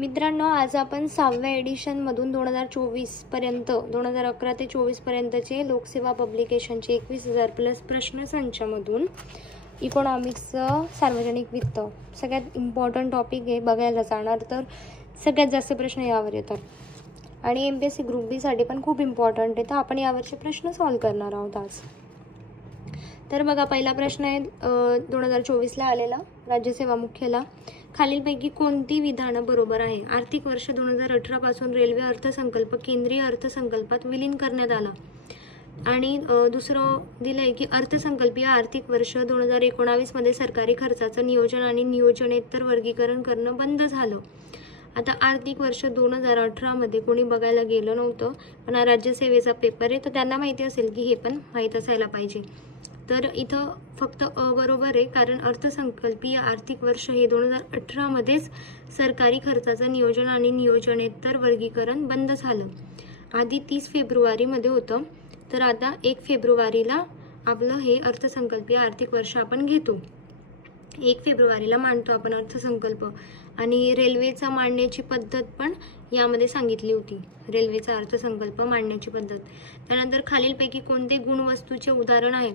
मित्रांनो, आज आपण 6व्या एडिशनमधून 2024 पर्यंत 2011 ते 24 पर्यंतचे लोकसेवा पब्लिकेशनचे 21,000+ प्रश्नसंचामधून इकॉनॉमिक्सचं सार्वजनिक वित्त सगळ्यात इम्पॉर्टंट टॉपिक आहे बघायला जाणार तर सगळ्यात जास्त प्रश्न यावर येतात आणि MPSC ग्रुप बी साठी पण खूप इम्पॉर्टंट आहे. तर आपण यावरचे प्रश्न सॉल्व करणार आहोत आज. तर बघा, पहिला प्रश्न आहे 2024ला आलेला राज्यसेवा मुख्यला. खालीलपैकी कोणती विधानं बरोबर आहे? आर्थिक वर्ष 2018 पासून रेल्वे अर्थसंकल्प केंद्रीय अर्थसंकल्पात विलीन करण्यात आला. आणि दुसरं दिलंय की अर्थसंकल्पीय आर्थिक वर्ष 2019 मध्ये सरकारी खर्चाचं नियोजन आणि नियोजनेतर वर्गीकरण करणं बंद झालं. आता आर्थिक वर्ष 2018 मध्ये कोणी बघायला गेलं नव्हतं, पण हा राज्यसेवेचा पेपर आहे तर त्यांना माहिती असेल की हे पण माहीत असायला पाहिजे. तर इथं फक्त बरोबर आहे, कारण अर्थसंकल्पीय आर्थिक वर्ष हे 2018 मध्येच सरकारी खर्चाचं नियोजन आणि नियोजनेतर वर्गीकरण बंद झालं. आधी 30 फेब्रुवारीमध्ये होतं, तर आता 1 फेब्रुवारीला आपलं हे अर्थसंकल्पीय आर्थिक वर्ष आपण घेतो. 1 फेब्रुवारीला मांडतो आपण अर्थसंकल्प. आणि रेल्वेचा मांडण्याची पद्धत पण यामध्ये सांगितली होती, रेल्वेचा अर्थसंकल्प मांडण्याची पद्धत. त्यानंतर खालीलपैकी कोणते गुणवस्तूचे उदाहरण आहे?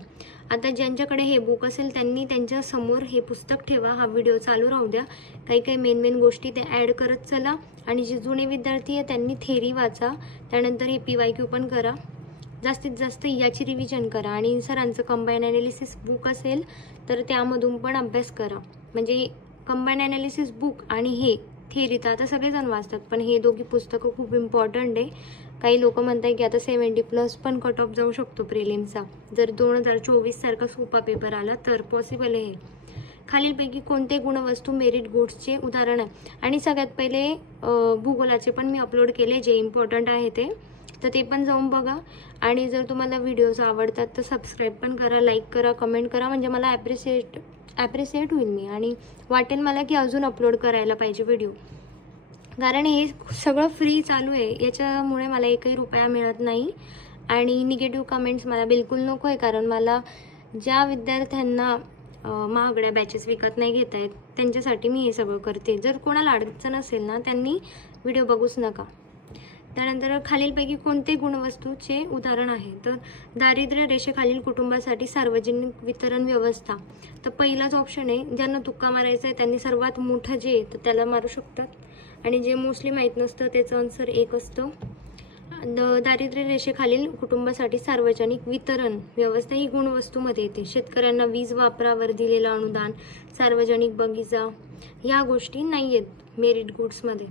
आता ज्यांच्याकडे हे बुक असेल त्यांनी त्यांच्या समोर हे पुस्तक ठेवा, हा व्हिडिओ चालू राहू द्या, काही मेन गोष्टी ते ॲड करत चला. आणि जे जुने विद्यार्थी आहे त्यांनी थेरी वाचा, त्यानंतर हे PYQ पण करा, जास्तीत जास्त याची रिव्हिजन करा. आणि सरांचं कंबाईन ॲनालिसिस बुक असेल तर त्यामधून पण अभ्यास करा. म्हणजे कंबाईन ॲनालिसिस बुक आणि हे थेरी तर आता सगळेजण वाचतात, पण हे दोघी पुस्तकं खूप इम्पॉर्टंट आहे. काही लोक म्हणतात की आता 70+ पण कट ऑफ जाऊ शकतो प्रिलिमचा जर 2024 सारखा सोपा पेपर आला तर पॉसिबल आहे. खालीलपैकी कोणते गुणवस्तू मेरिट गुड्सचे उदाहरण आहे? आणि सगळ्यात पहिले भूगोलाचे पण मी अपलोड केले, जे इम्पॉर्टंट आहे ते पण जाऊन बघा. आणि जर तुम्हाला व्हिडिओज आवडतात तर सबस्क्राईब पण करा, लाईक करा, कमेंट करा, म्हणजे मला ॲप्रिशिएट होईल मी आणि वाटेल मला की अजून अपलोड करायला पाहिजे व्हिडिओ. कारण हे सगळं फ्री चालू आहे, याच्यामुळे मला एकही रुपया मिळत नाही. आणि निगेटिव्ह कमेंट्स मला बिलकुल नको आहे, कारण मला ज्या विद्यार्थ्यांना महागड्या बॅचेस विकत नाही घेता येत त्यांच्यासाठी मी हे सगळं करते. जर कोणाला अडचण असेल ना त्यांनी व्हिडिओ बघूच नका. त्यानंतर खालीलपैकी कोणते गुणवस्तूचे उदाहरण आहे? तर दारिद्र्य रेषेखालील कुटुंबासाठी सार्वजनिक वितरण व्यवस्था. तर पहिलाच ऑप्शन आहे. ज्यांना तुक्का मारायचा आहे त्यांनी सर्वात मोठं जे तर त्याला मारू शकतात, आणि जे मोस्टली माहीत नसतं त्याचं आन्सर 1 असतं. दारिद्र्य रेषेखालील कुटुंबासाठी सार्वजनिक वितरण व्यवस्था ही गुणवस्तूमध्ये येते. शेतकऱ्यांना वीज वापरावर दिलेलं अनुदान, सार्वजनिक बगीचा, ह्या गोष्टी नाही आहेत मेरिट गुड्समध्ये.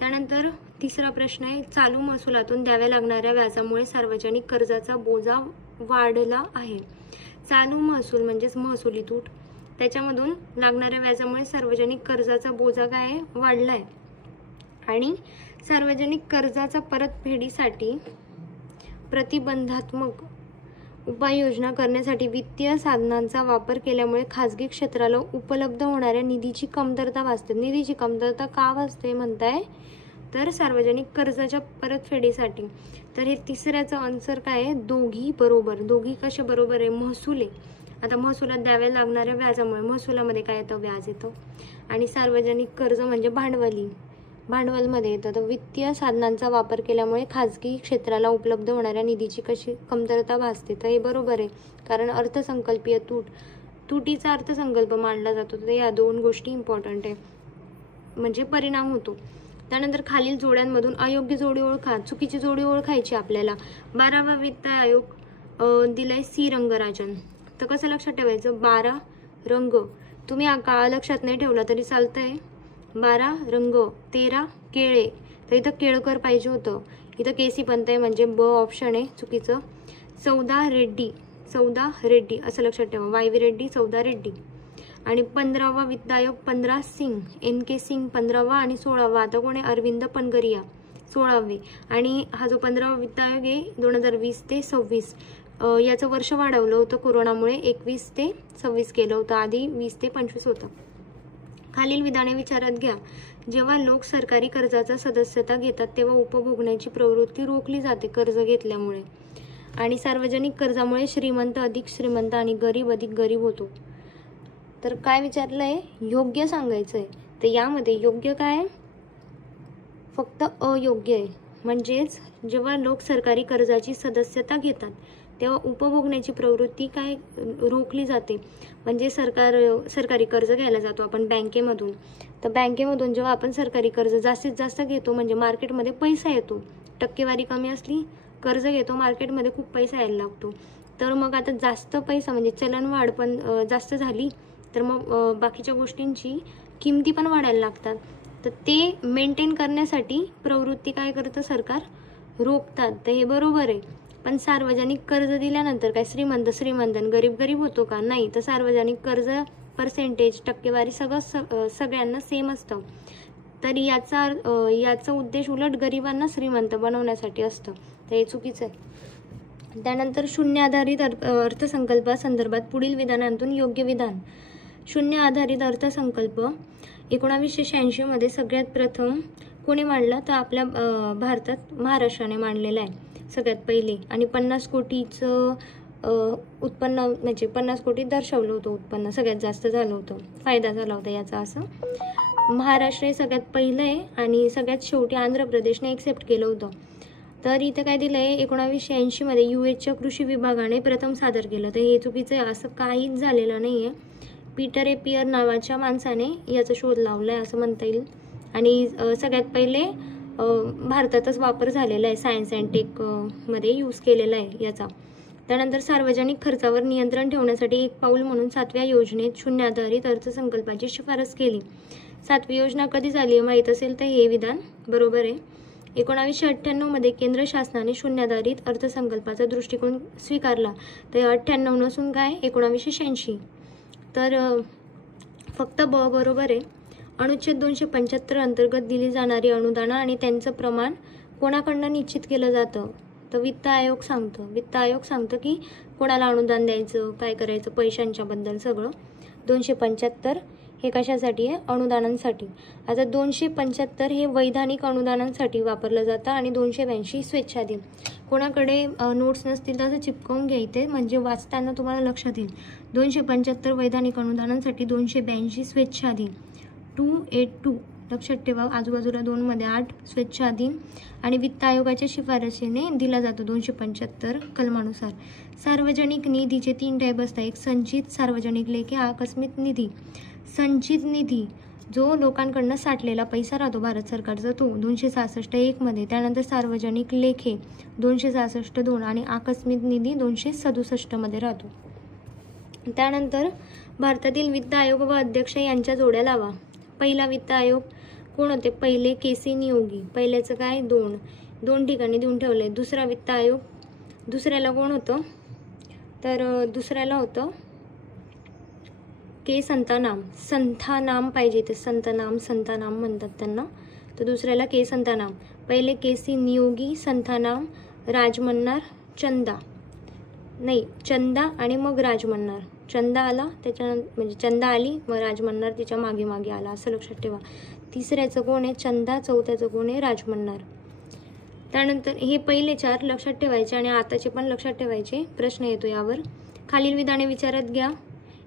त्यानंतर तिसरा प्रश्न आहे, चालू महसुलातून द्याव्या लागणाऱ्या व्याजामुळे सार्वजनिक कर्जाचा बोजा वाढला आहे. चालू महसूल म्हणजेच महसुली तूट, त्याच्यामधून लागणाऱ्या व्याजामुळे सार्वजनिक कर्जाचा बोजा काय आहे? वाढला आहे. आणि सार्वजनिक कर्जाचा परतफेडीसाठी प्रतिबंधात्मक उपाययोजना करण्यासाठी वित्तीय साधनांचा वापर केल्यामुळे खाजगी क्षेत्राला उपलब्ध होणाऱ्या निधीची कमतरता भासते. निधीची कमतरता का भासते म्हणताय? तर सार्वजनिक कर्जाच्या परतफेडीसाठी. तर हे तिसऱ्याचं आन्सर काय आहे? दोघी बरोबर. दोघी कसे बरोबर आहे? महसूल आहे. आता महसुलात द्याव्या लागणाऱ्या व्याजामुळे महसुलामध्ये काय येतं? व्याज येतं. आणि सार्वजनिक कर्ज म्हणजे भांडवलमध्ये येतं. तर वित्तीय साधनांचा वापर केल्यामुळे खाजगी क्षेत्राला उपलब्ध होणाऱ्या निधीची कशी कमतरता भासते? तर हे बरोबर आहे, कारण अर्थसंकल्पीय तुटीचा अर्थसंकल्प मांडला जातो. तर या 2 गोष्टी इम्पॉर्टंट आहे, म्हणजे परिणाम होतो. त्यानंतर खालील जोड्यांमधून अयोग्य जोडी ओळखा. चुकीची जोडी ओळखायची आपल्याला. 12वा वित्त आयोग दिलाय C रंगराजन. तर कसं लक्षात ठेवायचं? 12 रंग. तुम्ही काळा लक्षात नाही ठेवला तरी चालतंय. 12 रंग. 13 केळे, तर इथं केळकर पाहिजे होतं, इथं केसी पंत आहे म्हणजे ब ऑप्शन आहे चुकीचं. 14 रेड्डी असं लक्षात ठेवा. YV रेड्डी, 14 रेड्डी. आणि 15वा वित्त आयोग 15 सिंग, NK सिंग 15वा. आणि 16वा आता कोण आहे? अरविंद पनगरिया 16वे. आणि हा जो 15वा वित्त आयोग आहे 2020 ते 26, याचं वर्ष वाढवलं होतं कोरोनामुळे, 21 ते 26 केलं होतं, आधी 20 ते 25 होतं. खालील विधाने विचारात घ्या. जेव्हा लोक सरकारी कर्जाचा सदस्यता घेतात तेव्हा उपभोगण्याची प्रवृत्ती रोखली जाते कर्ज घेतल्यामुळे. आणि सार्वजनिक कर्जामुळे श्रीमंत अधिक श्रीमंत आणि गरीब अधिक गरीब होतो. तर काय विचारलंय? योग्य सांगायचंय. तर यामध्ये योग्य काय आहे? फक्त अयोग्य आहे. म्हणजेच जेव्हा लोक सरकारी कर्जाची सदस्यता घेतात तेव्हा उपभोगण्याची प्रवृत्ती काय रोखली जाते. म्हणजे सरकारी कर्ज घ्यायला जातो आपण बँकेमधून, तर बँकेमधून जेव्हा आपण सरकारी कर्ज जास्तीत जास्त घेतो म्हणजे मार्केटमध्ये पैसा येतो. टक्केवारी कमी असली कर्ज घेतो, मार्केटमध्ये खूप पैसा यायला लागतो. तर मग आता जास्त पैसा म्हणजे चलनवाढ पण जास्त झाली तर मग बाकीच्या गोष्टींची किमती पण वाढायला लागतात. तर ते मेंटेन करण्यासाठी प्रवृत्ती काय करतं सरकार, रोखतात. तर हे बरोबर आहे. पण सार्वजनिक कर्ज दिल्यानंतर काय श्रीमंत गरीब होतो का? नाही. तर सार्वजनिक कर्ज पर्सेंटेज टक्केवारी सगळ्यांना सेम असतं. तर याचा उद्देश उलट गरिबांना श्रीमंत बनवण्यासाठी असतं. तर हे चुकीचं आहे. त्यानंतर शून्य आधारित अर्थसंकल्पासंदर्भात पुढील विधानांतून योग्य विधान. शून्य आधारित अर्थसंकल्प 1986 मध्ये सगळ्यात प्रथम कोणी मांडला? तर आपल्या भारतात महाराष्ट्राने मांडलेला आहे सगळ्यात पहिले. आणि 50 कोटीचं उत्पन्न म्हणजे 50 कोटी दर्शवलं होतं उत्पन्न, सगळ्यात जास्त झालं होतं, फायदा झाला होता याचा. असं महाराष्ट्र हे सगळ्यात पहिलं आहे आणि सगळ्यात शेवटी आंध्र प्रदेशने एक्सेप्ट केलं होतं. तर इथं काय दिलं आहे, 1980 मध्ये US कृषी विभागाने प्रथम सादर केलं. तर हे चुकीचं आहे, असं काहीच झालेलं नाही आहे. पीटर ए पियर नावाच्या माणसाने याचा शोध लावला आहे असं म्हणता येईल. आणि सगळ्यात पहिले भारतातच वापर झालेला आहे, सायन्स अँड टेकमध्ये यूज केलेला आहे याचा. त्यानंतर सार्वजनिक खर्चावर नियंत्रण ठेवण्यासाठी एक पाऊल म्हणून 7व्या योजनेत शून्य आधारित अर्थसंकल्पाची शिफारस केली. 7वी योजना कधी झाली माहीत असेल तर हे विधान बरोबर आहे. 1998 मध्ये केंद्र शासनाने शून्य आधारित अर्थसंकल्पाचा दृष्टिकोन स्वीकारला. तर 98 नसून काय 1986. तर फक्त बरोबर आहे. अनुच्छेद 275 अंतर्गत दिली जाणारी अनुदानं आणि त्यांचं प्रमाण कोणाकडनं निश्चित केलं जातं? तर वित्त आयोग सांगतं की कोणाला अनुदान द्यायचं, काय करायचं, पैशांच्या बद्दल सगळं. 275 हे कशासाठी आहे? अनुदानांसाठी. आता 275 हे वैधानिक अनुदानांसाठी वापरलं जातं आणि 282 स्वेच्छाधीन. कोणाकडे नोट्स नसतील तर चिपकवून घ्यायचे म्हणजे वाचताना तुम्हाला लक्षात येईल. 275 वैधानिक अनुदानांसाठी, 282 स्वेच्छाधीन. 282 लक्षात ठेवा, आजूबाजूला 2 मध्ये 8 स्वेच्छाधीन. आणि वित्त आयोगाच्या शिफारशीने दिला जातो 275 कलमानुसार. सार्वजनिक निधीचे 3 टाईप असतात. एक संचित सार्वजनिक लेखे, आकस्मिक निधी. संचित निधी जो लोकांकडनं साठलेला पैसा राहतो भारत सरकारचा तो 266(1) मध्ये. त्यानंतर सार्वजनिक लेखे 266(2) आणि आकस्मिक निधी 267 मध्ये राहतो. त्यानंतर भारतातील वित्त आयोग व अध्यक्ष यांच्या जोड्या लावा. पहिला वित्त आयोग कोण होते? पहिले KC नियोगी. पहिल्याचं काय 2 ठिकाणी देऊन ठेवलंय. दुसरा वित्त आयोग, दुसऱ्याला कोण होतं? तर दुसऱ्याला होतं के संथानाम पाहिजे ते संतानाम म्हणतात त्यांना. तर दुसऱ्याला के संतानाम. पहिले KC नियोगी, संथानाम, राजमन्नार, चंदा आणि मग राजमन्नार. चंदा आला त्याच्यानंतर म्हणजे चंदा आली मग राजमन्नार तिच्या मागे आला असं लक्षात ठेवा. तिसऱ्याचं कोण आहे? चंदा. चौथ्याचं कोण आहे? राजमन्नार. त्यानंतर हे पहिले 4 लक्षात ठेवायचे आणि आताचे पण लक्षात ठेवायचे. प्रश्न येतो यावर. खालील विधाने विचारात घ्या.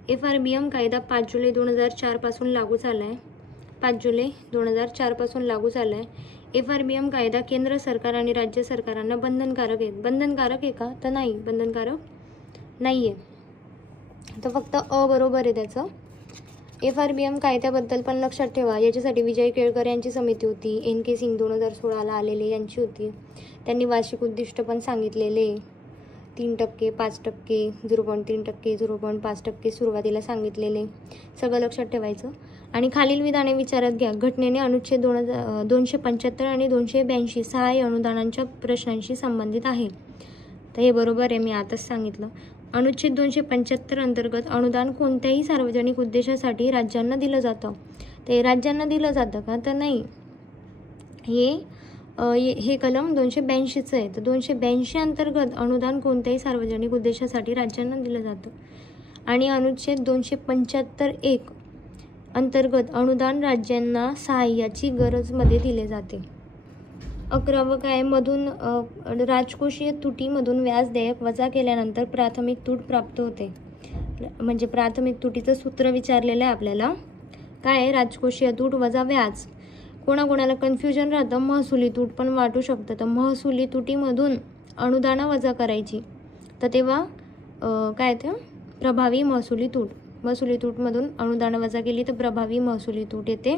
FRBM कायदा 5 जुलै 2004 पासून लागू झाला आहे. 5 जुलै 2004 पासून लागू झाला आहे. FRBM कायदा केंद्र सरकार आणि राज्य सरकारांना बंधनकारक आहे. बंधनकारक आहे का? तर नाही, बंधनकारक नाही आहे. तर फक्त बरोबर आहे त्याचं. FRBM कायद्याबद्दल पण लक्षात ठेवा. याच्यासाठी विजय केळकर यांची समिती होती. NK सिंग 2016ला आलेले यांची होती. त्यांनी वार्षिक उद्दिष्ट पण सांगितलेले 3%, 5%, 0.3%, 0.5% सुरुवातीला सांगितलेले. सगळं लक्षात ठेवायचं. आणि खालील विधाने विचारात घ्या. घटनेने अनुच्छेद 275 आणि 282 6 अनुदानांच्या प्रश्नांशी संबंधित आहे. तर हे बरोबर आहे, मी आताच सांगितलं. अनुच्छेद 275 अंतर्गत अनुदान कोणत्याही सार्वजनिक उद्देशासाठी राज्यांना दिलं जातं. ते राज्यांना दिलं जातं का? तर नाही. हे कलम 282चं आहे. तर 282 अंतर्गत अनुदान कोणत्याही सार्वजनिक उद्देशासाठी राज्यांना दिलं जातं. आणि अनुच्छेद 275(1) अंतर्गत अनुदान राज्यांना सहाय्याची गरजमध्ये दिले जाते. 11वं काय? मधून राजकोषीय तुटीमधून व्याज देयक वजा केल्यानंतर प्राथमिक तूट प्राप्त होते. म्हणजे प्राथमिक तुटीचं सूत्र विचारलेलं आहे आपल्याला. काय आहे? राजकोषीय तूट वजा व्याज. कोणाकोणाला कन्फ्युजन राहतं, महसुली तूट पण वाटू शकतं. तर महसुली तुटीमधून अनुदानं वजा करायची, तर तेव्हा काय ते प्रभावी महसुली तूट. महसुली तूटमधून अनुदानं वजा केली तर प्रभावी महसुली तूट येते.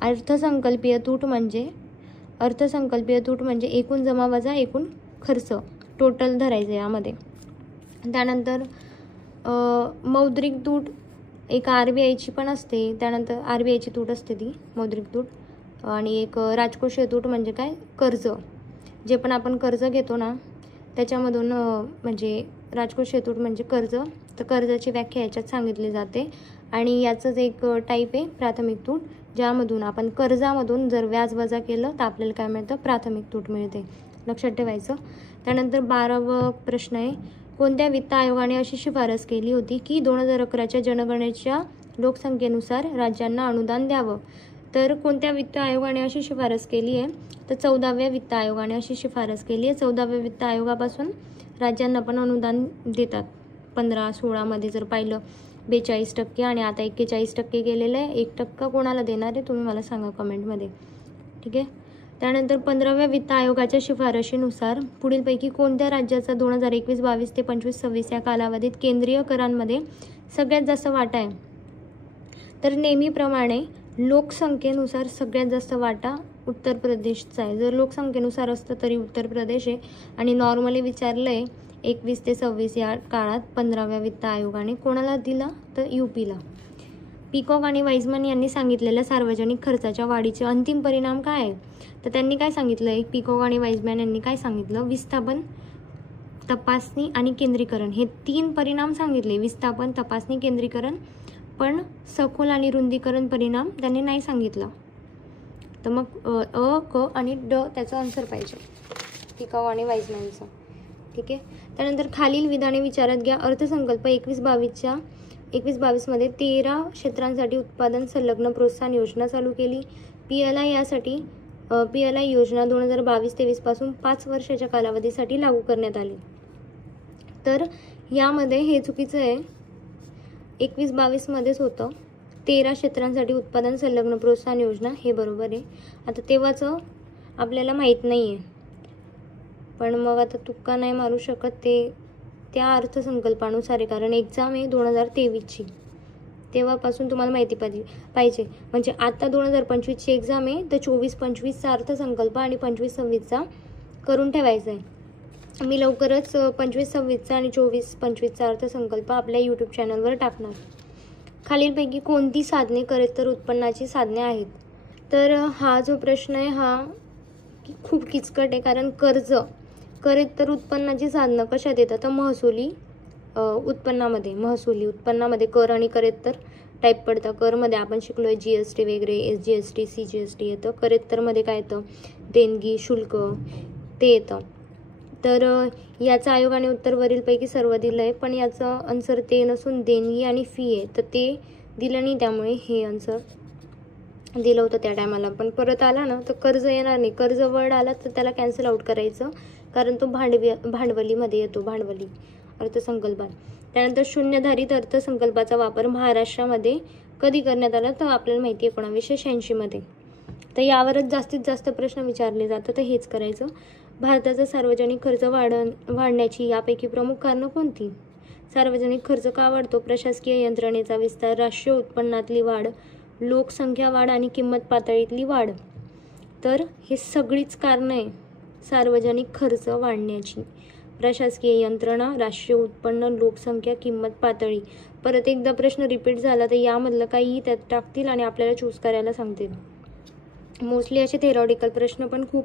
अर्थसंकल्पीय तूट म्हणजे एकूण जमा वजा एकूण खर्च, टोटल धरायचं यामध्ये. त्यानंतर मौद्रिक तूट एक RBIची पण असते, त्यानंतर RBIची तूट असते ती मौद्रिक तूट. आणि एक राजकोषीय तूट म्हणजे काय, कर्ज. जे पण आपण कर्ज घेतो ना त्याच्यामधून म्हणजे राजकोषीय तूट म्हणजे कर्ज. तर कर्जाची व्याख्या याच्यात सांगितली जाते. आणि याचंच एक टाईप आहे प्राथमिक तूट, ज्यामधून आपण कर्जामधून जर व्याज वजा केलं तर आपल्याला काय मिळतं, प्राथमिक तूट मिळते. लक्षात ठेवायचं. त्यानंतर 12वा प्रश्न आहे, कोणत्या वित्त आयोगाने अशी शिफारस केली होती की 2011च्या जनगणनेच्या लोकसंख्येनुसार राज्यांना अनुदान द्यावं. तर कोणत्या वित्त आयोगाने अशी शिफारस केली आहे, तर 14व्या वित्त आयोगाने अशी शिफारस केली आहे. 14व्या वित्त आयोगापासून राज्यांना पण अनुदान देतात. 15-16मध्ये जर पाहिलं 42% आणि आता 41% गेलेलं आहे. 1% कोणाला देणार आहे तुम्ही मला सांगा कमेंटमध्ये. ठीक आहे. त्यानंतर 15व्या वित्त आयोगाच्या शिफारशीनुसार पुढीलपैकी कोणत्या राज्याचा 2021-22 ते 25-26 या कालावधीत केंद्रीय करांमध्ये सगळ्यात जास्त वाटा आहे. तर नेहमीप्रमाणे लोकसंख्येनुसार सगळ्यात जास्त वाटा उत्तर प्रदेशचा आहे. जर लोकसंख्येनुसार असतं तरी उत्तर प्रदेश आहे. आणि नॉर्मली विचारलं आहे 21 ते 26 या काळात 15व्या वित्त आयोगाने कोणाला दिला, तर UPला. पीकॉक आणि वाईजमन यांनी सांगितलेल्या सार्वजनिक खर्चाच्या वाढीचे अंतिम परिणाम काय आहे, तर त्यांनी काय सांगितलं आहे, पीकॉक आणि वाईजमन यांनी काय सांगितलं, विस्थापन, तपासणी आणि केंद्रीकरण हे 3 परिणाम सांगितले. विस्थापन, तपासणी, केंद्रीकरण. पण सखोल आणि रुंदीकरण परिणाम त्यांनी नाही सांगितला. तर मग अ, क आणि ड त्याचं आन्सर पाहिजे पीकॉक आणि वाईजमनचं. ठीक आहे. त्यानंतर खालील विधाने विचारात घ्या. अर्थसंकल्प 21-22मध्ये 13 क्षेत्रांसाठी उत्पादन संलग्न प्रोत्साहन योजना चालू केली. PLI योजना 2022-23 पासून 5 वर्षाच्या कालावधीसाठी लागू करण्यात आली. तर यामध्ये हे चुकीचं आहे. 21-22मध्येच होतं 13 क्षेत्रांसाठी उत्पादन संलग्न प्रोत्साहन योजना, हे बरोबर आहे. आता तेव्हाचं आपल्याला माहीत नाही आहे, पण मग आता तुक्का नाही मारू शकत, ते त्या अर्थसंकल्पानुसार आहे. कारण एक्झाम आहे 2023ची, तेव्हापासून तुम्हाला माहिती पाहिजे. म्हणजे आता 2025ची एक्झाम आहे, तर 24-25चा अर्थसंकल्प आणि 25-26चा करून ठेवायचा आहे. मी लवकरच 25-26चा आणि 24-25चा अर्थसंकल्प आपल्या यूट्यूब चॅनलवर टाकणार. खालीलपैकी कोणती साधने खरेतर उत्पन्नाची साधने आहेत. तर हा जो प्रश्न आहे हा खूप किचकट आहे. कारण खरेतर उत्पन्नाची साधनं कशात येतात, तर महसुली उत्पन्नामध्ये कर आणि खरेतर टाईप पडतं. करमध्ये आपण शिकलोय GST वगैरे, SGST, CGST येतं. खरेतरमध्ये काय येतं, देणगी, शुल्क ते येतं. तर याचं आयोगाने उत्तर वरीलपैकी सर्व दिलं आहे, पण याचं आन्सर ते नसून देणगी आणि फी आहे. तर ते दिलं नाही, त्यामुळे हे आन्सर दिलं होतं त्या टायमाला. पण परत आला ना तर कर्ज येणार नाही. कर्ज वर्ड आला तर त्याला कॅन्सल आउट करायचं, कारण तो भांडवलीमध्ये येतो, भांडवली अर्थसंकल्पात. त्यानंतर शून्यधारित अर्थसंकल्पाचा वापर महाराष्ट्रामध्ये कधी करण्यात आला, तर आपल्याला माहिती आहे 1986मध्ये. तर यावरच जास्तीत जास्त प्रश्न विचारले जातात, तर हेच करायचं. भारताचा सार्वजनिक खर्च वाढण्याची यापैकी प्रमुख कारणं कोणती. सार्वजनिक खर्च का वाढतो, प्रशासकीय यंत्रणेचा विस्तार, राष्ट्रीय उत्पन्नातली वाढ, लोकसंख्या वाढ आणि किंमत पातळीतली वाढ. तर हे सगळीच कारणं आहे सार्वजनिक खर्च वाढण्याची. प्रशासकीय यंत्रणा, राष्ट्रीय उत्पन्न, लोकसंख्या, किंमत पातळी. परत एकदा प्रश्न रिपीट झाला तर यामधलं काहीही त्यात टाकतील आणि आपल्याला चूज करायला सांगतील. मोस्टली असे थेरॉटिकल प्रश्न पण खूप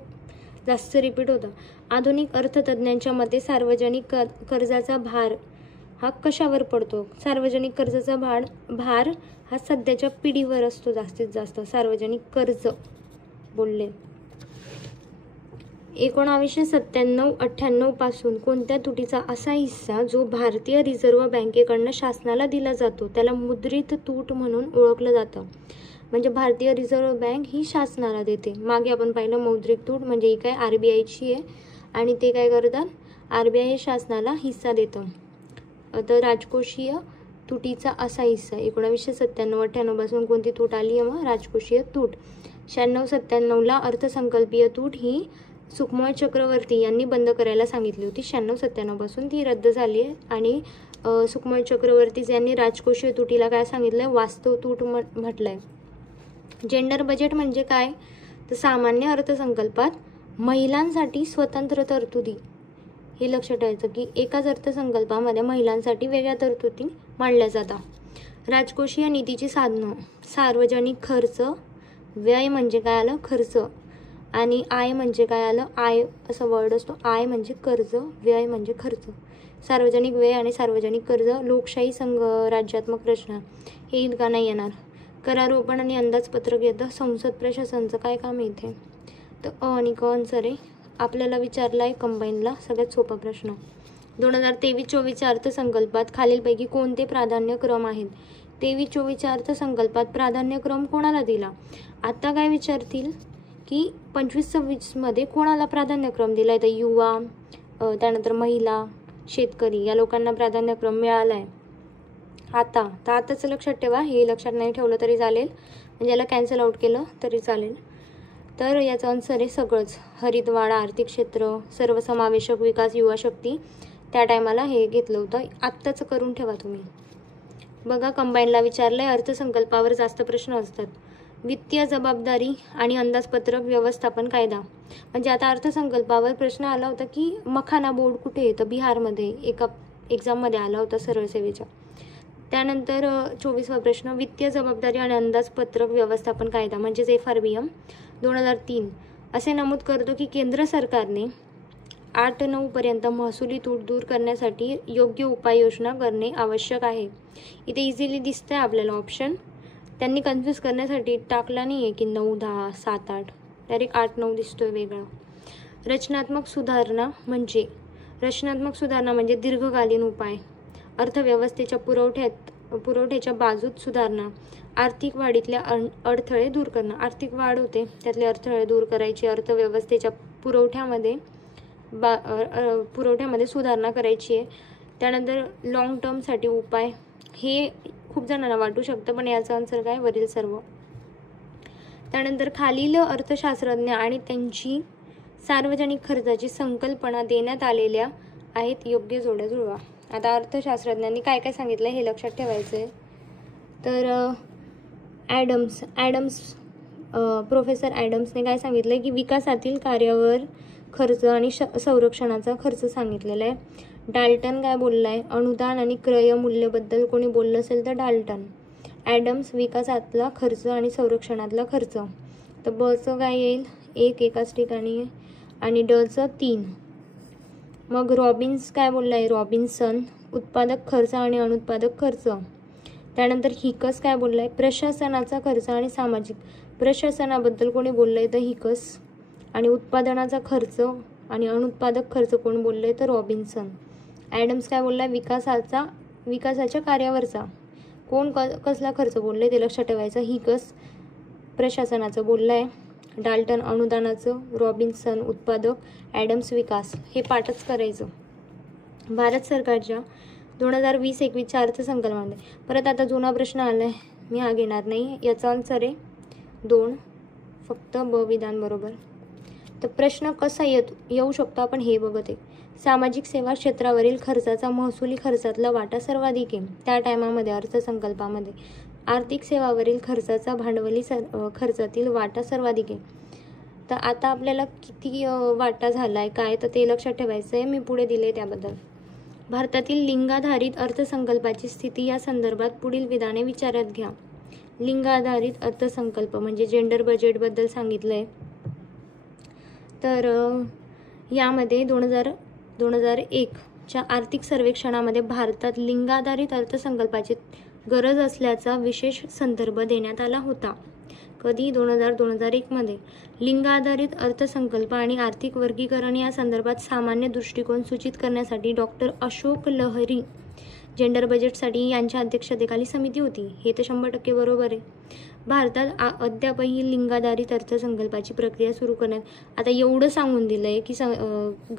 जास्त रिपीट होतं. आधुनिक अर्थतज्ञांच्या मते सार्वजनिक कर्जाचा भार हा कशावर पडतो. सार्वजनिक कर्जाचा भार हा सध्याच्या पिढीवर असतो जास्तीत जास्त. सार्वजनिक कर्ज बोलले. 1997-98 पासून कोणत्या तुटीचा असा हिस्सा जो भारतीय रिझर्व्ह बँकेकडनं शासनाला दिला जातो त्याला मुद्रित तूट म्हणून ओळखलं जातं. म्हणजे भारतीय रिझर्व्ह बँक ही शासनाला देते. मागे आपण पाहिलं मौद्रिक तूट म्हणजे ही काय RBIची आहे आणि ते काय करतात, RBI हे शासनाला हिस्सा देतं. तर राजकोषीय तुटीचा असा हिस्सा 1997-98 पासून कोणती तूट आली आहे, मग राजकोषीय तूट. 96-97ला अर्थसंकल्पीय तूट ही सुखमय चक्रवर्ती यांनी बंद करायला सांगितली होती. 96-97 पासून ती रद्द झाली आहे आणि सुखमय चक्रवर्ती यांनी राजकोषीय तुटीला काय सांगितलंय, वास्तव तूट म्हटलंय. जेंडर बजेट म्हणजे काय, तर सामान्य अर्थसंकल्पात महिलांसाठी स्वतंत्र तरतुदी, हे लक्षात ठेवायचं की एकाच अर्थसंकल्पामध्ये महिलांसाठी वेगळ्या तरतुदी मांडल्या जातात. राजकोषीय निधीची साधनं, सार्वजनिक खर्च, व्यय म्हणजे काय आलं खर्च, आणि आय म्हणजे काय आलं, आय असा वर्ड असतो, आय म्हणजे कर्ज, व्यय म्हणजे खर्च. सार्वजनिक व्यय आणि सार्वजनिक कर्ज. लोकशाही संघ राज्यात्मक रचना, हे येईल का, नाही येणार. करारोपण आणि अंदाजपत्रक येतं. संसद प्रशासनाचं काय काम येते, तर आणि आन्सर आहे. आपल्याला विचारला आहे कंबाईनला, सगळ्यात सोपा प्रश्न. 2023-24च्या अर्थसंकल्पात खालीलपैकी कोणते प्राधान्यक्रम आहेत. 23-24च्या अर्थसंकल्पात प्राधान्यक्रम कोणाला दिला. आता काय विचारतील की 25-26मध्ये कोणाला प्राधान्यक्रम दिला आहे, तर युवा, त्यानंतर महिला, शेतकरी या लोकांना प्राधान्यक्रम मिळाला आहे. आताच लक्षात ठेवा, हे लक्षात नाही ठेवलं तरी चालेल, म्हणजे याला कॅन्सल आउट केलं तरी चालेल. तर याचा आन्सर आहे सगळंच. हरितवाढ, आर्थिक क्षेत्र, सर्वसमावेशक विकास, युवा शक्ती, त्या टायमाला हे घेतलं होतं. आत्ताच करून ठेवा तुम्ही. बघा कंबाईनला विचारलंय, अर्थसंकल्पावर जास्त प्रश्न असतात. वित्तीय जबाबदारी आणि अंदाजपत्रक व्यवस्थापन कायदा, म्हणजे आता अर्थसंकल्पावर प्रश्न आला होता की मखाना बोर्ड कुठे येतं, बिहारमध्ये एका एक्झाममध्ये आला होता सरळ सेवेच्या. त्यानंतर 24वा प्रश्न, वित्तीय जबाबदारी आणि अंदाजपत्रक व्यवस्थापन कायदा म्हणजेच FRBM 2003 असे नमूद करतो की केंद्र सरकारने 8-9 पर्यंत महसुली तूट दूर करण्यासाठी योग्य उपाययोजना करणे आवश्यक आहे. इथे इझिली दिसतंय आपल्याला ऑप्शन, त्यांनी कन्फ्यूज करण्यासाठी टाकला नाही आहे की 9, 10, 7, 8, डायरेक्ट 8, 9 दिसतोय वेगळा. रचनात्मक सुधारणा म्हणजे दीर्घकालीन उपाय. अर्थव्यवस्थेच्या पुरवठ्याच्या बाजूत सुधारणा. आर्थिक वाढीतल्या अडथळे दूर करणं, आर्थिक वाढ होते त्यातले अडथळे दूर करायचे. अर्थव्यवस्थेच्या पुरवठ्यामध्ये सुधारणा करायची आहे. त्यानंतर लॉंग टर्मसाठी उपाय, हे खूप जणांना वाटू शकतं पण याचं आन्सर काय, वरील सर्व. त्यानंतर खालील अर्थशास्त्रज्ञ आणि त्यांची सार्वजनिक खर्चाची संकल्पना देण्यात आलेल्या आहेत, योग्य जोड्या जुळवा. आता अर्थशास्त्रज्ञांनी काय काय सांगितलं हे लक्षात ठेवायचं आहे. तर प्रोफेसर ॲडम्सने काय सांगितलं की विकासातील कार्यावर खर्च आणि संरक्षणाचा खर्च सांगितलेला आहे. डाल्टन काय बोलला आहे, अनुदान आणि क्रय मूल्याबद्दल कोणी बोललं असेल तर डाल्टन. ॲडम्स विकासातला खर्च आणि संरक्षणातला खर्च, तर बचं काय येईल, 1 एकाच ठिकाणी आहे आणि डचं 3. मग रॉबिन्स काय बोलला आहे, रॉबिन्सन उत्पादक खर्च आणि अनुत्पादक खर्च. त्यानंतर हिकस काय बोलला आहे, प्रशासनाचा खर्च आणि सामाजिक. प्रशासनाबद्दल कोणी बोललं आहे तर हिकस. आणि उत्पादनाचा खर्च आणि अनुत्पादक खर्च कोण बोललं आहे तर रॉबिन्सन. ॲडम्स काय बोलला आहे, विकासाच्या कार्यावरचा. कोण कसला खर्च बोलले ते लक्षात ठेवायचं. हिकस प्रशासनाचं बोललं आहे, डाल्टन अनुदानाचं, रॉबिन्सन उत्पादक, ॲडम्स विकास. हे पाठच करायचं. भारत सरकारच्या 2020-21च्या अर्थसंकल्पामध्ये परत आता जुना प्रश्न आला आहे, मी हा घेणार नाही. याचा आन्सर आहे 2, फक्त ब विधान बरोबर. तर प्रश्न कसा येऊ शकतो आपण हे बघत आहे. सामाजिक सेवा क्षेत्रावरील खर्चाचा महसुली खर्चातला वाटा सर्वाधिक आहे त्या टायमामध्ये अर्थसंकल्पामध्ये. आर्थिक सेवावरील खर्चाचा भांडवली खर्चातील वाटा सर्वाधिक आहे. तर आता आपल्याला किती वाटा झाला आहे काय तर ते लक्षात ठेवायचं आहे. मी पुढे दिले त्याबद्दल. भारतातील लिंगाधारित अर्थसंकल्पाची स्थिती या संदर्भात पुढील विधाने विचारात घ्या. लिंगाधारित अर्थसंकल्प म्हणजे जेंडर बजेटबद्दल सांगितलं आहे. तर यामध्ये 2001च्या आर्थिक सर्वेक्षणामध्ये भारतात लिंगाधारित अर्थसंकल्पाची गरज असल्याचा विशेष संदर्भ देण्यात आला होता. कधी 2001 मध्ये. लिंगाधारित अर्थसंकल्प आणि आर्थिक वर्गीकरण या संदर्भात सामान्य दृष्टिकोन सूचित करण्यासाठी डॉक्टर अशोक लहरी जेंडर बजेटसाठी यांच्या अध्यक्षतेखाली समिती होती. हे तर 100% बरोबर आहे. भारतात अद्यापही लिंगाधारित अर्थसंकल्पाची प्रक्रिया सुरू करण्यात. आता एवढं सांगून दिलं आहे की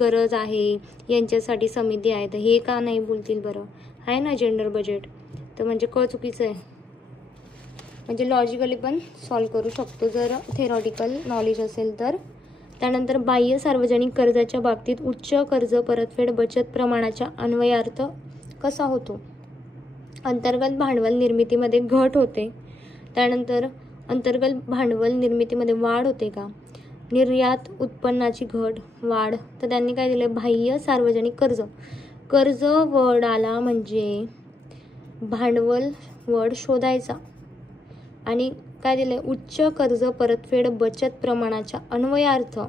गरज आहे, यांच्यासाठी समिती आहे, तर हे का नाही बोलतील बरं, आहे ना जेंडर बजेट. तर म्हणजे चुकीचं आहे. म्हणजे लॉजिकली पण सॉल्व करू शकतो जर थेरॉटिकल नॉलेज असेल तर. त्यानंतर बाह्य सार्वजनिक कर्जाच्या बाबतीत उच्च कर्ज परतफेड बचत प्रमाणाच्या अन्वयार्थ कसा होतो? अंतर्गत भांडवल निर्मितीमध्ये घट होते. त्यानंतर अंतर्गत भांडवल निर्मितीमध्ये वाढ होते का? निर्यात उत्पन्नाची घट वाढ. तर त्यांनी काय दिले? बाह्य सार्वजनिक कर्ज वडाला म्हणजे भांडवल वड शोधायचा आणि काय दिले? उच्च कर्ज परतफेड बचत प्रमाणाच्या अन्वयार्थ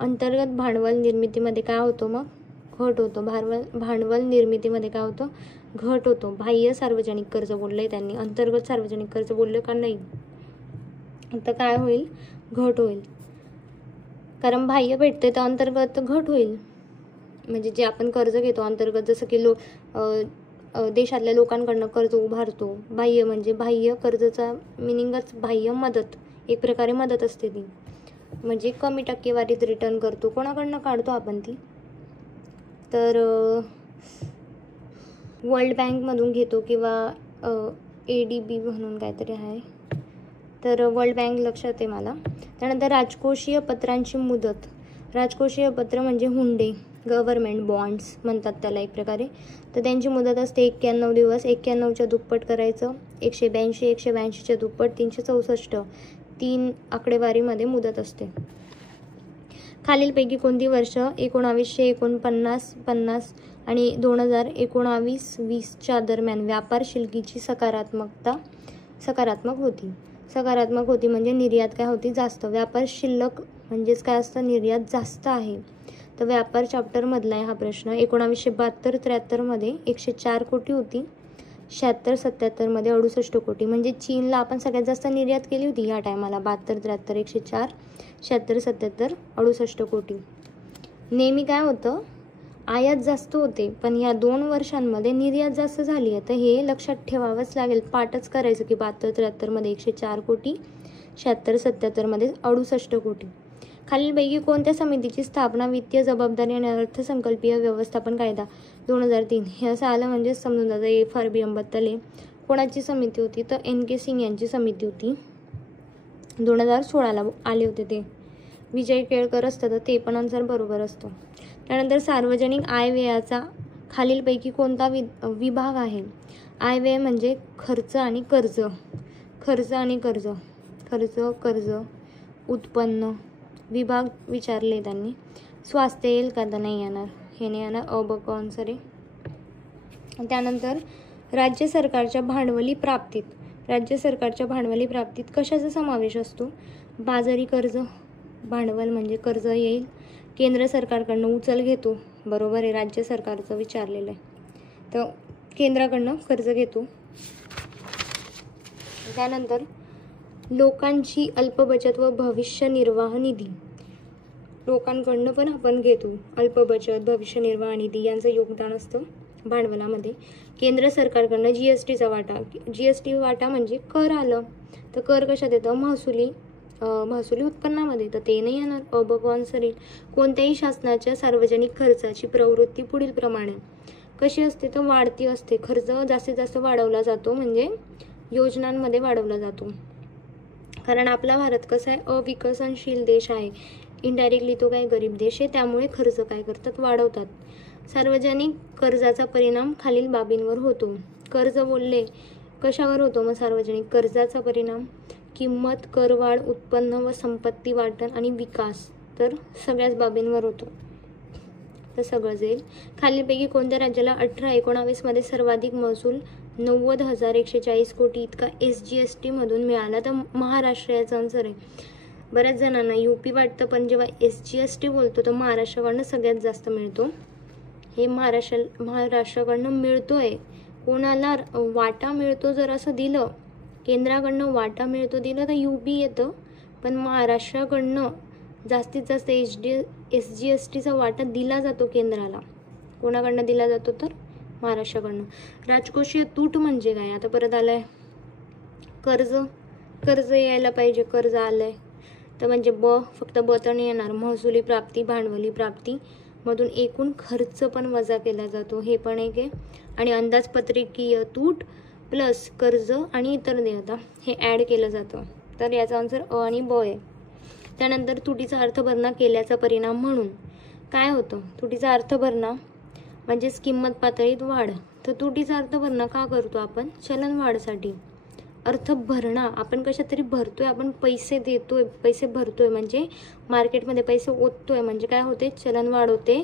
अंतर्गत भांडवल निर्मितीमध्ये काय होतो? मग घट होतो. भांडवल निर्मितीमध्ये काय होतं? घट होतो. बाह्य सार्वजनिक कर्ज बोललंय त्यांनी, अंतर्गत सार्वजनिक कर्ज बोललं का नाही? तर काय होईल? घट होईल. कारण बाह्य भेटते तर अंतर्गत घट होईल. म्हणजे जे आपण कर्ज घेतो अंतर्गत, जसं की देशातल्या लोकांकडनं कर्ज उभारतो. बाह्य म्हणजे बाह्य कर्जाचा मिनिंगच बाह्य मदत, एक प्रकारे मदत असते ती. म्हणजे कमी टक्केवारीत रिटर्न करतो. कोणाकडनं काढतो आपण ती? तर वर्ल्ड बँकमधून घेतो किंवा ADB म्हणून काहीतरी आहे, तर वर्ल्ड बँक लक्षात आहे मला. त्यानंतर राजकोषीय पत्रांची मुदत. राजकोषीय पत्र म्हणजे हुंडे, गव्हर्नमेंट बॉन्ड्स म्हणतात त्याला एक प्रकारे. तर त्यांची मुदत असते 91 दिवस. 91च्या दुप्पट करायचं 182, 182च्या दुप्पट 364. 3 आकडेवारीमध्ये मुदत असते. खालीलपैकी कोणती वर्ष 1949, 50 आणि 2019-20च्या दरम्यान व्यापार शिल्लकीची सकारात्मक होती? सकारात्मक होती म्हणजे निर्यात काय होती? जास्त. व्यापार शिल्लक म्हणजेच काय असतं? निर्यात जास्त आहे. तर व्यापार चॅप्टरमधला आहे हा प्रश्न. 1972-73मध्ये 104 कोटी होती. 76-77मध्ये 68 कोटी. म्हणजे चीनला आपण सगळ्यात जास्त निर्यात केली होती या टायमाला. 72-73 104, 76-77 68 कोटी. नेहमी काय होतं? आयात जास्त होते, पण या 2 वर्षांमध्ये निर्यात जास्त झाली आहे. तर हे लक्षात ठेवावंच लागेल, पाठच करायचं की 72-73मध्ये 104 कोटी, 76-77मध्ये 68 कोटी. खालीलपैकी कोणत्या समितीची स्थापना वित्तीय जबाबदारी आणि अर्थसंकल्पीय व्यवस्थापन कायदा 2003 हे असं आलं म्हणजे समजून जातं. FRB अंबत्तले कोणाची समिती होती? तर NK सिंग यांची समिती होती. 2016ला आले होते ते. विजय केळकर असतं तर ते पण आन्सर बरोबर असतं. त्यानंतर सार्वजनिक आयव्ययाचा खालीलपैकी कोणता विभाग आहे? आयव्यय म्हणजे खर्च आणि कर्ज. कर्ज उत्पन्न विभाग विचारले त्यांनी. स्वास्थ्य येईल का? तर नाही येणार, हे नाही येणार. अबक आन्सर आहे. त्यानंतर राज्य सरकारच्या भांडवली प्राप्तीत कशाचा समावेश असतो? बाजारी कर्ज. भांडवल म्हणजे कर्ज येईल. केंद्र सरकारकडनं उचल घेतो, बरोबर आहे. राज्य सरकारचं विचारलेलं आहे, तर केंद्राकडनं कर्ज घेतो. त्यानंतर लोकांची अल्पबचत व भविष्य निर्वाह निधी. लोकांकडनं पण आपण घेतो. अल्पबचत, भविष्य निर्वाह निधी यांचं योगदान असतं भांडवलामध्ये. केंद्र सरकारकडनं GSTचा वाटा. GST वाटा म्हणजे कर आलं, तर कर कशात येतं? महसुली उत्पन्नामध्ये, तर ते नाही येणार. अबक आन्सर येईल. कोणत्याही शासनाच्या सार्वजनिक खर्चाची प्रवृत्ती पुढील प्रमाणे कशी असते? तर वाढती असते. खर्च जास्तीत जास्त वाढवला जातो, म्हणजे योजनांमध्ये वाढवला जातो. कारण आपला भारत कसा आहे? अविकसनशील देश आहे. इनडायरेक्टली तो काय? गरीब देश आहे. त्यामुळे खर्च काय करतात? वाढवतात. सार्वजनिक कर्जाचा परिणाम खालील बाबींवर होतो. कर्ज बोलले कशावर होतो? मग सार्वजनिक कर्जाचा परिणाम किंमत, करवाढ, उत्पन्न व संपत्ती वाटण आणि विकास, तर सगळ्याच बाबींवर होतो. तर सगळंच येईल. खालीलपैकी कोणत्या राज्याला 18-19मध्ये सर्वाधिक महसूल 90,140 कोटी इतका SGST मधून मिळाला? तर महाराष्ट्र याचा आन्सर आहे. बऱ्याच जणांना UP वाटतं, पण जेव्हा SGST बोलतो तर महाराष्ट्राकडनं सगळ्यात जास्त मिळतो. हे महाराष्ट्राकडनं मिळतोय. कोणाला वाटा मिळतो जर असं दिलं, केंद्राकडनं वाटा मिळतो दिलं तर UP येतं, पण महाराष्ट्राकडनं जास्तीत जास्त SGSTचा वाटा दिला जातो केंद्राला. कोणाकडनं दिला जातो? तर महाराष्ट्राकडनं. राजकोषीय तूट म्हणजे काय? आता परत आलाय कर्ज यायला पाहिजे. कर्ज आलंय तर म्हणजे फक्त ब तर नाही येणार. महसुली प्राप्ती, भांडवली प्राप्ती मधून एकूण खर्च पण वजा केला जातो, हे पण एक आहे. आणि अंदाजपत्रकीय तूट प्लस कर्ज आणि इतर देयता हे ॲड केलं जातं. तर याचा आन्सर अ आणि ब आहे. त्यानंतर तुटीचा अर्थभरणा केल्याचा परिणाम म्हणून काय होतं? तुटीचा अर्थभरणा म्हणजेच किंमत पातळीत वाढ. तर तुटीचा अर्थभरणा का करतो आपण? चलनवाढसाठी. अर्थभरणा आपण कशात तरी भरतोय, आपण पैसे देतोय, पैसे भरतोय म्हणजे मार्केटमध्ये पैसे ओततोय म्हणजे काय होते? चलनवाढ होते.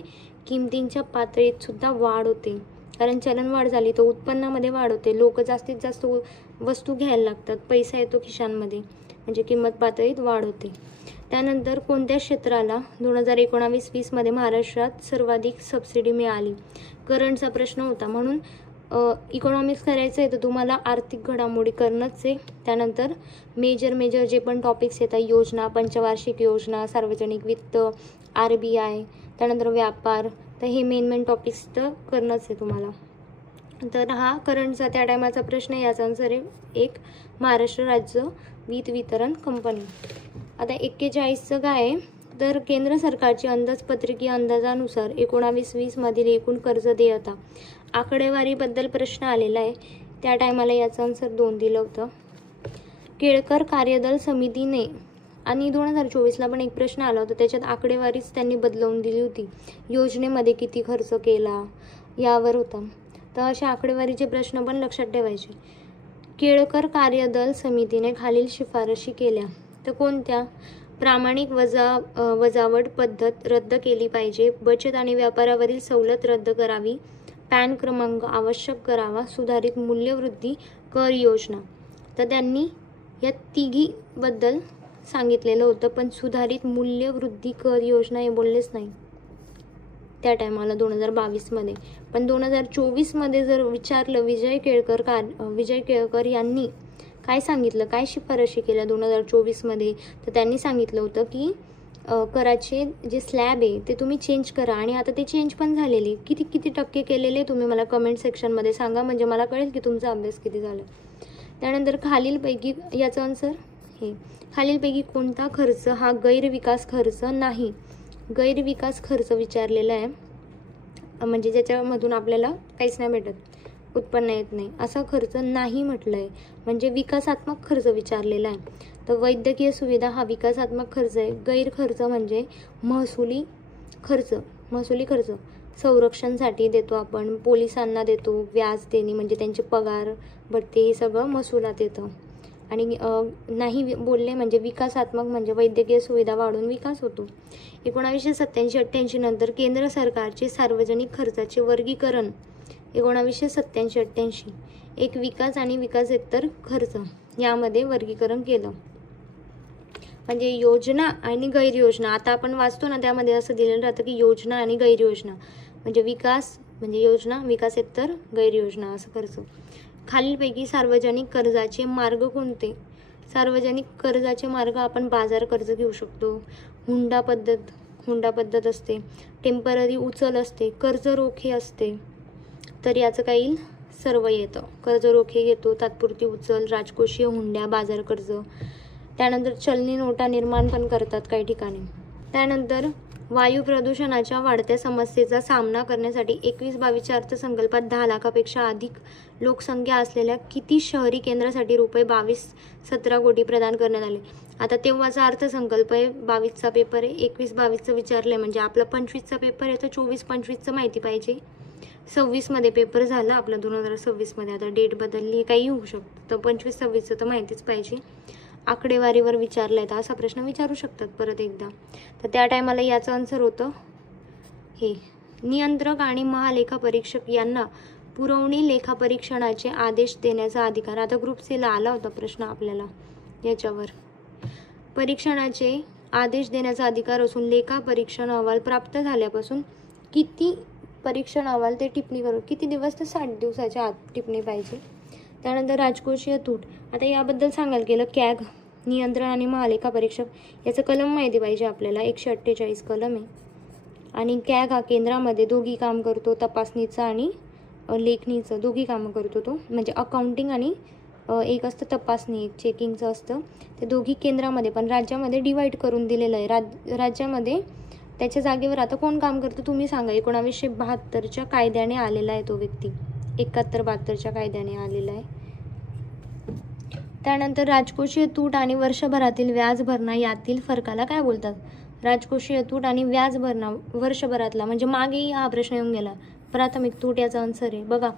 किमतींच्या पातळीत सुद्धा वाढ होते, कारण चलनवाढ झाली तर उत्पन्नामध्ये वाढ होते. लोक जास्तीत जास्त वस्तू घ्यायला लागतात, पैसा येतो खिशांमध्ये म्हणजे किंमत पातळीत वाढ होते. त्यानंतर कोणत्या क्षेत्राला 2019-20 मध्ये महाराष्ट्रात सर्वाधिक सबसिडी मिळाली? करंटचा प्रश्न होता, म्हणून इकॉनॉमिक्स करायचं आहे तर तुम्हाला आर्थिक घडामोडी करणंच आहे. त्यानंतर मेजर जे पण टॉपिक्स येतात, योजना, पंचवार्षिक योजना, सार्वजनिक वित्त, RBI, त्यानंतर व्यापार, तर हे मेन टॉपिक्स तर करणंच आहे तुम्हाला. तर हा करंटचा त्या टायमाचा प्रश्न आहे. याचा आन्सर आहे 1 महाराष्ट्र राज्य वीज वितरण कंपनी. आता 41चं काय आहे? तर केंद्र सरकारची अंदाजपत्रकीय अंदाजानुसार 19-20 मधील एकूण कर्ज देयता आकडेवारीबद्दल प्रश्न आलेला आहे. त्या टायमाला याचं आन्सर 2 दिलं होतं. केळकर कार्यदल समितीने आणि 2024ला पण एक प्रश्न आला होता, त्याच्यात आकडेवारीच त्यांनी बदलवून दिली होती. योजनेमध्ये किती खर्च केला यावर होता. तर अशा आकडेवारीचे प्रश्न पण लक्षात ठेवायचे. केळकर कार्यदल समितीने खालील शिफारशी केल्या तर कोणत्या? प्रामाणिक वजावट पद्धत रद्द केली पाहिजे, बचत आणि व्यापारावरील सवलत रद्द करावी, पॅन क्रमांक आवश्यक करावा, सुधारित मूल्यवृद्धी कर योजना. तर त्यांनी या तिघीबद्दल सांगितलेलं होतं, पण सुधारित मूल्यवृद्धी कर योजना हे बोललेच नाही त्या टायमाला 2022 मध्ये. पण 2024 मध्ये जर विचारलं विजय केळकर यांनी काय सांगितलं, काय शिफारशी केल्या 2024 मध्ये, तर त्यांनी सांगितलं होतं की कराचे जे स्लॅब आहे ते तुम्ही चेंज करा. आणि आता ते चेंज पण झालेले. किती टक्के केलेले तुम्ही मला कमेंट सेक्शनमध्ये सांगा, म्हणजे मला कळेल की तुमचा अभ्यास किती झाला. त्यानंतर खालीलपैकी याचा आन्सर हे खालीलपैकी कोणता खर्च हा गैरविकास खर्च नाही? गैरविकास खर्च विचारलेला आहे, म्हणजे ज्याच्यामधून आपल्याला काहीच नाही भेटत, उत्पन्न येत नाही, असा खर्च नाही म्हटलं आहे. म्हणजे विकासात्मक खर्च विचारलेला आहे. तर वैद्यकीय सुविधा हा विकासात्मक खर्च आहे. गैरखर्च म्हणजे महसुली खर्च. संरक्षणसाठी देतो आपण, पोलिसांना देतो, व्याज देणे म्हणजे त्यांचे पगार भत्ते हे सगळं महसुलात येतं. आणि नाही बोलले म्हणजे विकासात्मक म्हणजे वैद्यकीय सुविधा वाढून विकास होतो. 1987-88 नंतर केंद्र सरकारचे सार्वजनिक खर्चाचे वर्गीकरण 1987-88 एक विकास आणि विकासेतर खर्च यामध्ये वर्गीकरण केलं. म्हणजे योजना आणि गैरयोजना. आता आपण वाचतो ना, त्यामध्ये असं दिलेलं राहतं की योजना आणि गैरयोजना म्हणजे विकास म्हणजे योजना, विकासेतर गैरयोजना असं खर्च. खालीलपैकी सार्वजनिक कर्जाचे मार्ग कोणते? सार्वजनिक कर्जाचे मार्ग आपण बाजार कर्ज घेऊ शकतो, हुंडा पद्धत असते, टेम्पररी उचल असते, कर्ज रोखे असते. तर याचं काही सर्व येतं. कर्ज रोखे घेतो, तात्पुरती उचल, राजकोषीय हुंड्या, बाजार कर्ज. त्यानंतर चलनी नोटा निर्माण पण करतात काही ठिकाणी. त्यानंतर वायू प्रदूषणाच्या वाढत्या समस्येचा सामना करण्यासाठी 21-22च्या अर्थसंकल्पात 10 लाखापेक्षा अधिक लोकसंख्या असलेल्या किती शहरी केंद्रासाठी रुपये 22-17 कोटी प्रदान करण्यात आले? आता तेव्हाचा अर्थसंकल्प आहे, 22चा पेपर आहे, 21-22चं विचारलंय म्हणजे आपला 25चा पेपर आहे, तर 24-25चं माहिती पाहिजे. 26 मध्ये पेपर झाला आपला 2026 मध्ये, आता डेट बदलली, काही होऊ शकतं, तर 25-26चं तर माहितीच पाहिजे. आकडेवारीवर विचारलंय तर असा प्रश्न विचारू शकतात परत एकदा. तर त्या टायमाला याचं आन्सर होतं हे नियंत्रक आणि महालेखापरीक्षक यांना पुरवणी लेखापरीक्षणाचे आदेश देण्याचा अधिकार. आता ग्रुप सी ला आला होता प्रश्न आपल्याला याच्यावर. परीक्षणाचे आदेश देण्याचा अधिकार असून लेखा परीक्षण अहवाल प्राप्त झाल्यापासून किती परीक्षण अहवाल ते टिप्पणी करू, किती दिवस तर 60 दिवसाच्या आत टिप्पणी पाहिजे. त्यानंतर राजकोषीय तूट. आता याबद्दल सांगायला गेलं कॅग नियंत्रण आणि महालेखा परीक्षक याचं कलम माहिती पाहिजे आपल्याला, 148 कलम आहे. आणि कॅग हा केंद्रामध्ये दोघी काम करतो, तपासणीचं आणि लेखणीचं दोघी कामं करतो तो, म्हणजे अकाउंटिंग आणि एक असतं तपासणी, एक चेकिंगचं असतं. ते दोघी केंद्रामध्ये पण राज्यामध्ये डिवाईड करून दिलेलं आहे. राज्यामध्ये त्याच्या जागेवर आता कोण काम करतं तुम्ही सांगा. 1972च्या कायद्याने आलेला आहे तो व्यक्ती, 71-72च्या कायद्याने आलेला आहे. त्यानंतर राजकोषीय तूट आणि वर्षभरातील व्याज भरणा यातील फरकाला काय बोलतात? राजकोषीय तूट आणि व्याज भरणा वर्षभरातला, म्हणजे मागेही हा प्रश्न येऊन गेला. प्राथमिक तूट याचा आन्सर आहे बघा.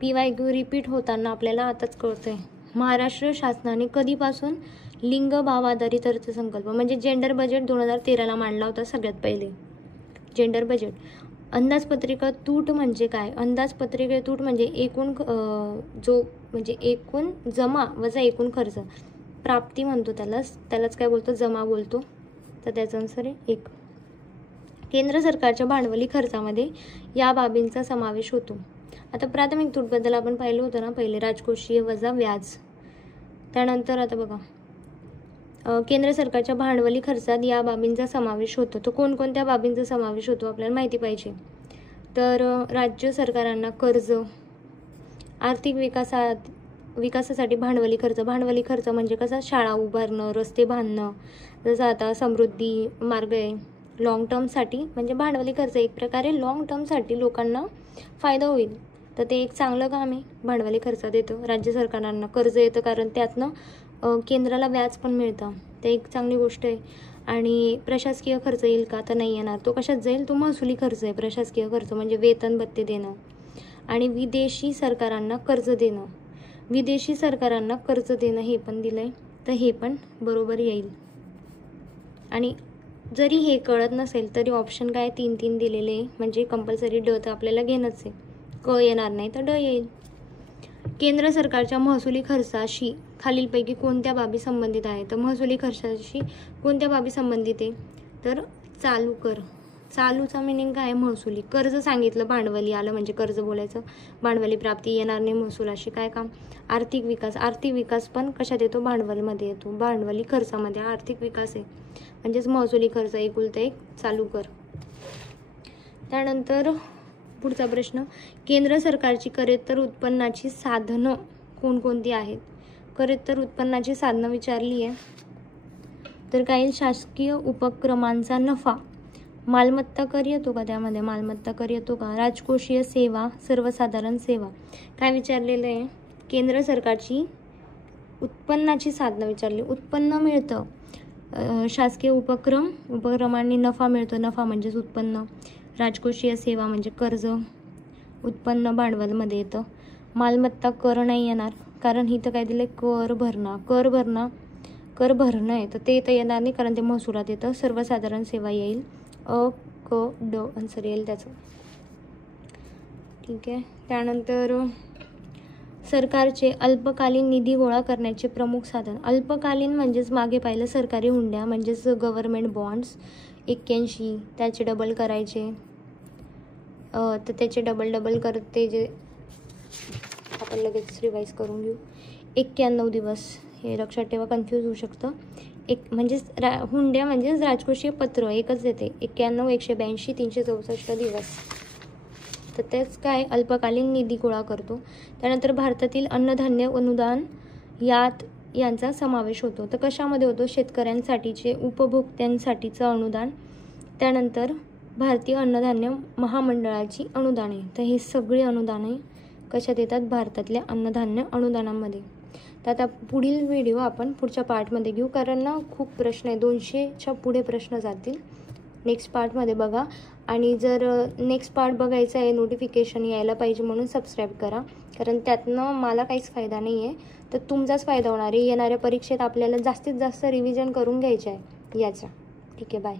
PYQ रिपीट होताना आपल्याला आताच कळतंय. महाराष्ट्र शासनाने कधीपासून लिंग भाव आधारित अर्थसंकल्प म्हणजे जेंडर बजेट 2013ला मांडला होता सगळ्यात पहिले. Gender budget. अंदाजपत्रिका तूट म्हणजे काय? अंदाजपत्रिका तूट म्हणजे एकूण एकूण जमा वजा एकूण खर्च, प्राप्ती म्हणतो त्यालाच काय बोलतो? जमा बोलतो. तर त्याचा आन्सर आहे 1. केंद्र सरकारच्या भांडवली खर्चामध्ये या बाबींचा समावेश होतो. आता प्राथमिक तूटबद्दल आपण पाहिलं होतं ना पहिले, राजकोषीय वजा व्याज. त्यानंतर आता बघा, केंद्र सरकारच्या भांडवली खर्चात या बाबींचा समावेश होतो. तर कोणकोणत्या बाबींचा समावेश होतो आपल्याला माहिती पाहिजे. तर राज्य सरकारांना कर्ज, आर्थिक विकासासाठी भांडवली खर्च. भांडवली खर्च म्हणजे कसा? शाळा उभारणं, रस्ते बांधणं, जसं आता समृद्धी मार्ग आहे. लॉंग टर्मसाठी म्हणजे भांडवली खर्च एक प्रकारे लॉंग टर्मसाठी लोकांना फायदा होईल, तर ते एक चांगलं काम आहे. भांडवली खर्चात येतं. राज्य सरकारांना कर्ज येतं कारण त्यातनं केंद्राला व्याज पण मिळतं, ते एक चांगली गोष्ट आहे. आणि प्रशासकीय खर्च येईल का? तर नाही येणार. तो कशात जाईल? तो महसुली खर्च आहे. प्रशासकीय खर्च म्हणजे वेतन भत्ते देणं. आणि विदेशी सरकारांना कर्ज देणं. विदेशी सरकारांना कर्ज देणं हे पण दिलंय, तर हे पण बरोबर येईल. आणि जरी हे कळत नसेल तरी ऑप्शन काय 3 दिलेले आहे, म्हणजे कंपल्सरी ड तर आपल्याला घेणंच आहे. क येणार नाही तर ड येईल. केंद्र सरकारच्या महसुली खर्चाशी खालीलपैकी कोणत्या बाबी संबंधित आहे? तर महसुली खर्चाशी कोणत्या बाबी संबंधित आहे? तर चालू कर. चालूचा मिनिंग काय? महसुली. कर्ज सांगितलं, भांडवली आलं म्हणजे कर्ज बोलायचं. भांडवली प्राप्ती येणार नाही महसुलाशी. काय काम? आर्थिक विकास. आर्थिक विकास पण कशात येतो? भांडवलमध्ये येतो. भांडवली खर्चामध्ये आर्थिक विकास आहे, म्हणजेच महसुली खर्च. एकुलता एक चालू कर. त्यानंतर पुढचा प्रश्न, केंद्र सरकारची करेत्तर उत्पन्नाची साधनं कोणकोणती आहेत? करेत्तर उत्पन्नाची साधनं विचारली आहे. तर काही शासकीय उपक्रमांचा नफा, मालमत्ता कर येतो का त्यामध्ये? मालमत्ता कर येतो का? राजकोषीय सेवा, सर्वसाधारण सेवा. काय विचारलेलं आहे? केंद्र सरकारची उत्पन्नाची साधनं विचारली. उत्पन्न मिळतं, शासकीय उपक्रमांनी नफा मिळतो. नफा म्हणजेच उत्पन्न. राजकोषीय सेवा म्हणजे कर्ज. उत्पन्न भांडवलमध्ये येतं. मालमत्ता कर नाही येणार कारण इथं काय दिलं? कर भरणा. कर भरणं आहे तर ते तर येणार नाही कारण ते महसुलात येतं. सर्वसाधारण सेवा येईल. अ क ड आन्सर येईल त्याचं. ठीक आहे. त्यानंतर सरकारचे अल्पकालीन निधी गोळा करण्याचे प्रमुख साधन. अल्पकालीन म्हणजेच मागे पाहिलं सरकारी हुंड्या म्हणजेच गव्हर्नमेंट बॉन्ड्स. 81 त्याचे डबल करायचे, तर त्याचे डबल करते जे आपण लगेच रिवाईज करून घेऊ. 91 दिवस हे लक्षात ठेवा, कन्फ्यूज होऊ शकतं. म्हणजेच हुंड्या म्हणजेच राजकोषीय पत्र एकच येते. 91, 182, 364 दिवस. तर तेच काय? अल्पकालीन निधी गोळा करतो. त्यानंतर भारतातील अन्नधान्य अनुदान यांचा समावेश होतो. तर कशामध्ये होतो? शेतकऱ्यांसाठीचे, उपभोक्त्यांसाठीचं अनुदान. त्यानंतर भारतीय अन्नधान्य महामंडळाची अनुदाने. तर हे सगळे अनुदाने कशात येतात? भारतातल्या अन्नधान्य अनुदानामध्ये. तर आता पुढील व्हिडिओ आपण पुढच्या पार्टमध्ये घेऊ कारण ना खूप प्रश्न आहे, 200च्या पुढे प्रश्न जातील. नेक्स्ट पार्टमध्ये बघा. आणि जर नेक्स्ट पार्ट बघायचा आहे, नोटिफिकेशन यायला पाहिजे म्हणून सबस्क्राईब करा, कारण त्यातनं मला काहीच फायदा नाही आहे, तर तुमचाच फायदा होणार आहे. येणाऱ्या परीक्षेत आपल्याला जास्तीत जास्त रिव्हिजन करून घ्यायचं आहे याचा. ठीक आहे, बाय.